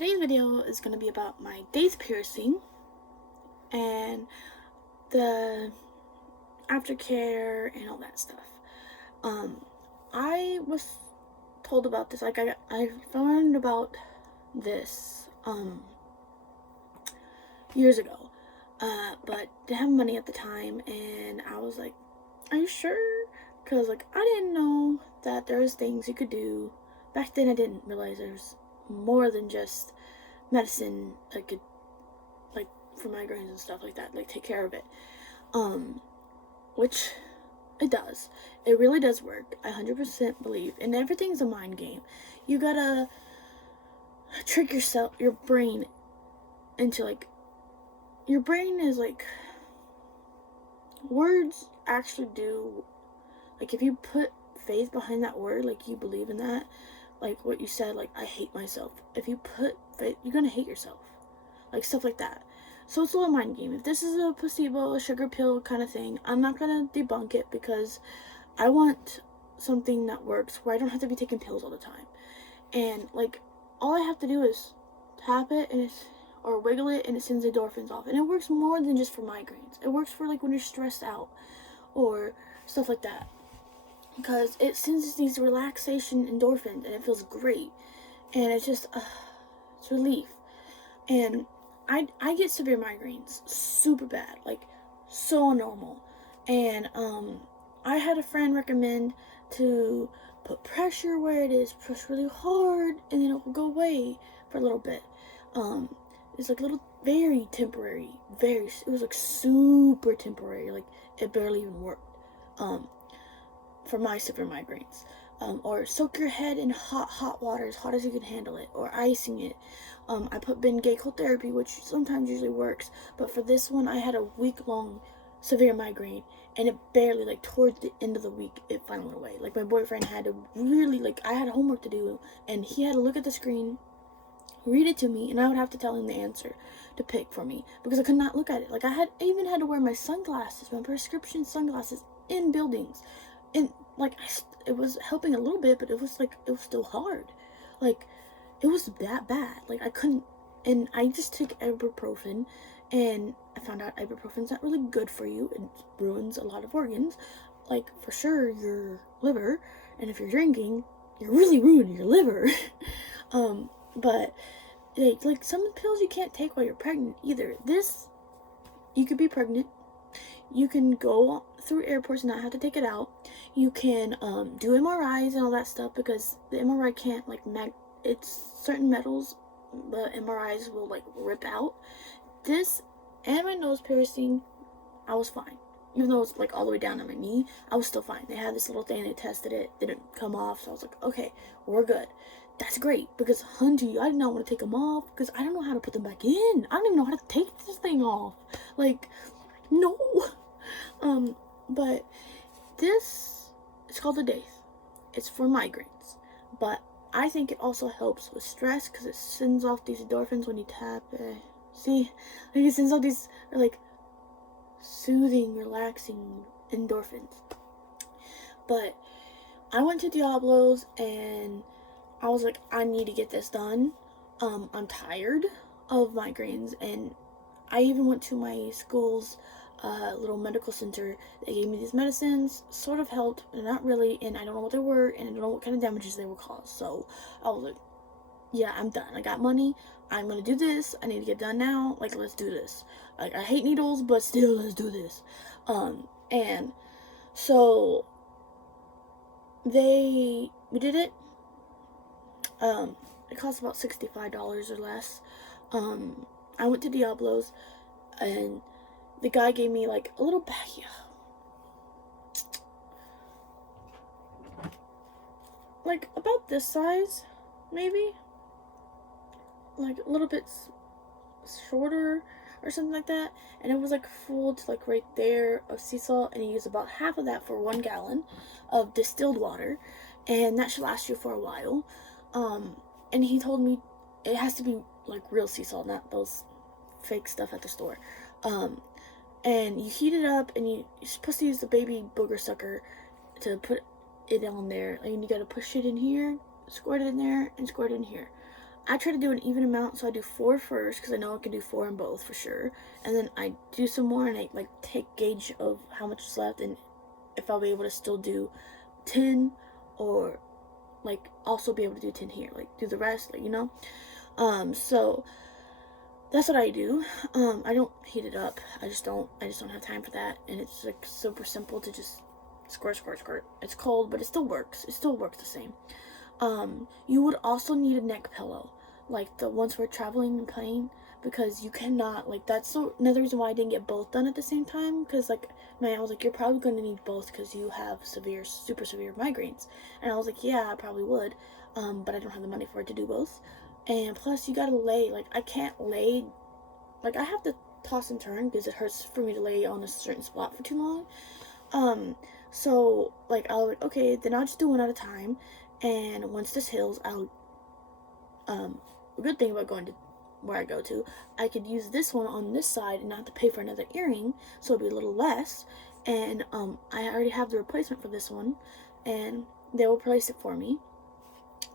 today's video is going to be about my DAITH piercing and the aftercare and all that stuff. I was told about this, I learned about this years ago, but didn't have money at the time, and I was like, are you sure? Because I didn't know that there was things you could do. Back then I didn't realize there's more than just medicine that could, for migraines and stuff like that, take care of it. Which it does. It really does work. I 100% believe. And everything's a mind game. You gotta trick your brain into, your brain is, words actually do, if you put faith behind that word, you believe in that, what you said, I hate myself. If you put faith, you're gonna hate yourself. Stuff like that. So it's a little mind game. If this is a placebo, a sugar pill kind of thing, I'm not gonna debunk it because I want something that works where I don't have to be taking pills all the time. And, all I have to do is tap it or wiggle it and it sends endorphins off. And it works more than just for migraines. It works for, when you're stressed out or stuff like that. Because it sends these relaxation endorphins and it feels great. And it's just, it's relief. And I get severe migraines super bad, so normal. And I had a friend recommend to put pressure where it is, push really hard, and then it will go away for a little bit. It's little, very temporary, it was super temporary, it barely even worked for my severe migraines. Or soak your head in hot water, as hot as you can handle it, or icing it. I put Bengay therapy, which sometimes usually works, but for this one, I had a week-long severe migraine, and it barely, towards the end of the week, it finally went away. My boyfriend had to really, I had homework to do, and he had to look at the screen, read it to me, and I would have to tell him the answer to pick for me, because I could not look at it. I even had to wear my sunglasses, my prescription sunglasses, in buildings, and, it was helping a little bit, but it was still hard. It was that bad. I couldn't, and I just took ibuprofen, and I found out ibuprofen's not really good for you. It ruins a lot of organs, for sure your liver, and if you're drinking, you're really ruining your liver. But some pills you can't take while you're pregnant either. This, you could be pregnant. You can go through airports and not have to take it out. You can do MRIs and all that stuff, because the MRI can't, it's certain metals the MRIs will, rip out. This and my nose piercing, I was fine. Even though it's, all the way down on my knee, I was still fine. They had this little thing, they tested it, didn't come off, so I was like, okay, we're good. That's great, because, hunty, I did not want to take them off, because I don't know how to put them back in. I don't even know how to take this thing off. No. But this is called the DAITH. It's for migraines, but I think it also helps with stress, because it sends off these endorphins when you tap it. See, it sends off these soothing, relaxing endorphins. But I went to Diablo's and I was like, I need to get this done. I'm tired of migraines, and I even went to my school's little medical center. They gave me these medicines, sort of helped, but not really, and I don't know what they were, and I don't know what kind of damages they will cause. So I was like, yeah, I'm done. I got money. I'm gonna do this. I need to get done now. Let's do this. I hate needles, but still, let's do this. And so we did it. It cost about $65 or less. I went to Diablo's, and the guy gave me a little bag, about this size, maybe, a little bit shorter or something like that, and it was full to right there of sea salt, and he used about half of that for 1 gallon of distilled water, and that should last you for a while. And he told me it has to be real sea salt, not those fake stuff at the store. And you heat it up, and you're supposed to use the baby booger sucker to put it on there, and you gotta push it in here, squirt it in there, and squirt it in here. I try to do an even amount, so I do 4 first because I know I can do 4 in both for sure, and then I do some more and I like take gauge of how much is left and if I'll be able to still do 10 or like also be able to do 10 here, like do the rest, like, you know. So that's what I do. I don't heat it up. I just don't have time for that, and it's like super simple to just squirt. It's cold, but it still works. It still works the same. You would also need a neck pillow, like the ones for traveling and playing, because you cannot, like, that's another reason why I didn't get both done at the same time, because, like, my aunt was like, you're probably going to need both because you have super severe migraines, and I was like, yeah, I probably would, but I don't have the money for it to do both, and plus, you gotta lay, like, I can't lay, like, I have to toss and turn, because it hurts for me to lay on a certain spot for too long, so, like, okay, then I'll just do one at a time, and once this heals, a good thing about going to where I go to, I could use this one on this side and not have to pay for another earring, so it'll be a little less, and, I already have the replacement for this one, and they will price it for me,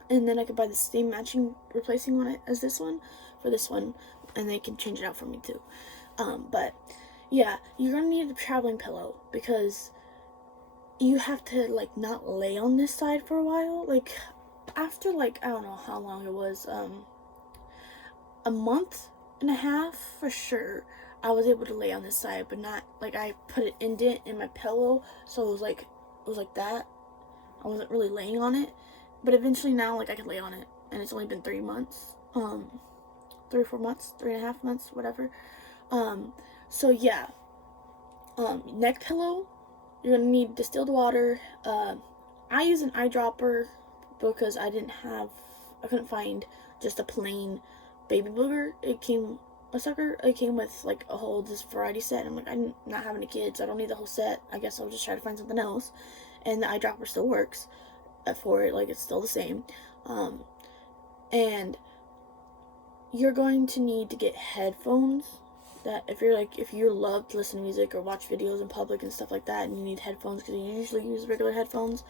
and then I could buy the same matching replacing one as this one for this one, and they can change it out for me too, but, yeah, you're gonna need a traveling pillow, because you have to, like, not lay on this side for a while, like, after, like, I don't know how long it was, a month and a half, for sure, I was able to lay on this side, but not, like, I put an indent in my pillow, so it was like that, I wasn't really laying on it, but eventually now, like, I can lay on it, and it's only been 3 months, 3 or 4 months, 3.5 months, whatever, so yeah, neck pillow, you're gonna need distilled water. I use an eyedropper because I couldn't find just a plain baby booger. It came with like a whole this variety set. And I'm like, I'm not having a kid, so I don't need the whole set. I guess I'll just try to find something else. And the eyedropper still works for it. Like, it's still the same. And you're going to need to get headphones. That if you love to listen to music or watch videos in public and stuff like that, and you need headphones because you usually use regular headphones,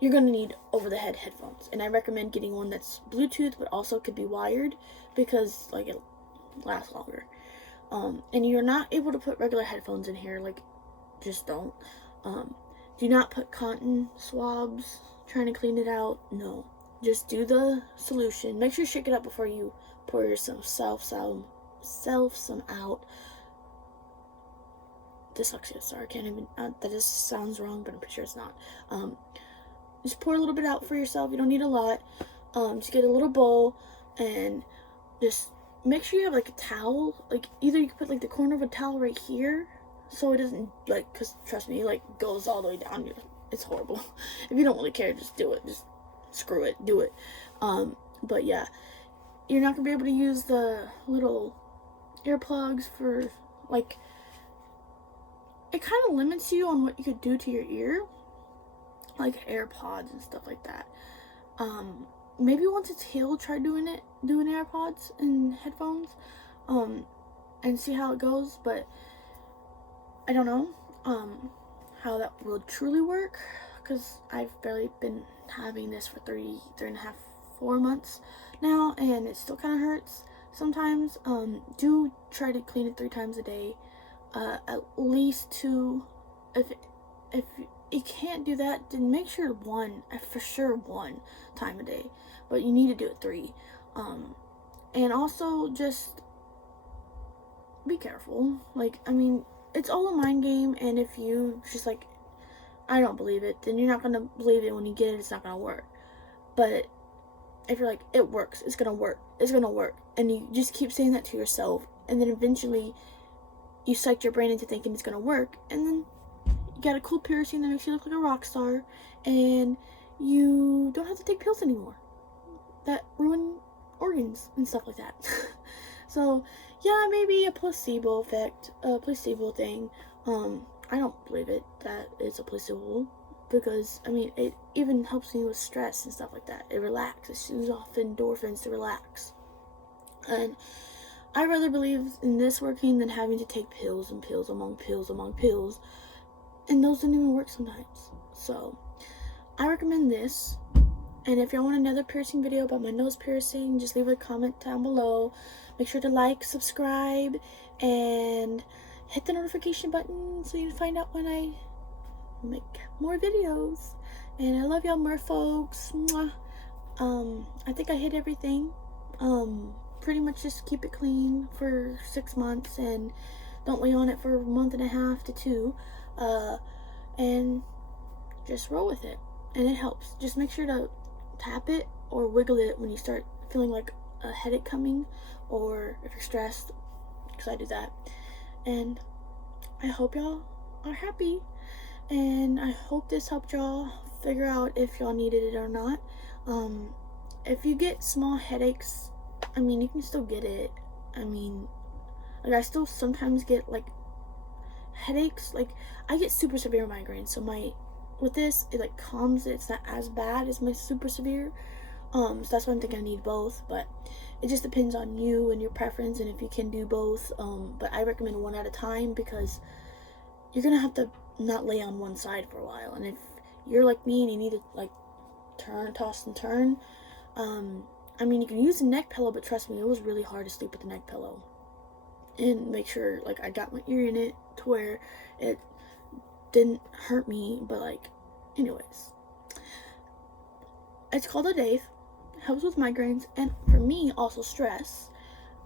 you're going to need over-the-head headphones. And I recommend getting one that's Bluetooth but also could be wired, because, like, it lasts longer. And you're not able to put regular headphones in here, like, just don't. Do not put cotton swabs trying to clean it out. No. Just do the solution. Make sure you shake it up before you pour yourself some out. Dyslexia, sorry, I can't even, that just sounds wrong, but I'm pretty sure it's not. Just pour a little bit out for yourself. You don't need a lot. Just get a little bowl, and just make sure you have, like, a towel. Like, either you can put, like, the corner of a towel right here, so it doesn't, like, because, trust me, it, like, goes all the way down. It's horrible. If you don't really care, just do it. Just screw it. Do it. But, yeah. You're not going to be able to use the little earplugs for, like, it kind of limits you on what you could do to your ear, like AirPods and stuff like that. Maybe once it's healed, try doing AirPods and headphones, and see how it goes, but I don't know, how that will truly work, because I've barely been having this for 3.5, 4 months now, and it still kind of hurts sometimes. Do try to clean it 3 times a day, at least 2. If you can't do that, then make sure for sure 1 time a day, but you need to do it 3. And also just be careful. Like, I mean, it's all a mind game, and if you just like, I don't believe it, then you're not gonna believe it when you get it. It's not gonna work. But if you're like, it works, it's gonna work, and you just keep saying that to yourself, and then eventually you psych your brain into thinking it's gonna work, and then you got a cool piercing that makes you look like a rock star, and you don't have to take pills anymore that ruin organs and stuff like that. So, yeah, maybe a placebo effect, a placebo thing. I don't believe it that it's a placebo, because, I mean, it even helps me with stress and stuff like that. It relaxes. It shoots off endorphins to relax. And I rather believe in this working than having to take pills and pills among pills among pills. And those don't even work sometimes. So, I recommend this. And if y'all want another piercing video about my nose piercing, just leave a comment down below. Make sure to like, subscribe, and hit the notification button so you can find out when I make more videos. And I love y'all more, folks. Mwah. I think I hit everything. Pretty much just keep it clean for 6 months and don't lay on it for a month and a half to 2. And just roll with it. And it helps. Just make sure to tap it or wiggle it when you start feeling like a headache coming, or if you're stressed, because I do that. And I hope y'all are happy, and I hope this helped y'all figure out if y'all needed it or not. If you get small headaches, I mean, you can still get it. I mean, like, I still sometimes get like headaches. Like, I get super severe migraines, so with this, it like calms it. It's not as bad as my super severe. So that's why I'm thinking I need both, but it just depends on you and your preference and if you can do both. But I recommend one at a time, because you're gonna have to not lay on one side for a while. And if you're like me and you need to like toss and turn, I mean, you can use a neck pillow, but trust me, it was really hard to sleep with the neck pillow. And make sure like I got my ear in it to where it didn't hurt me. But like, anyways, it's called a DAITH. Helps with migraines, and for me also stress.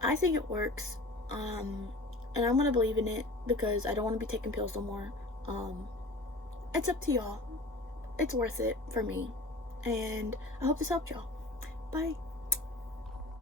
I think it works, and I'm gonna believe in it because I don't want to be taking pills no more. It's up to y'all. It's worth it for me, and I hope this helped y'all. Bye.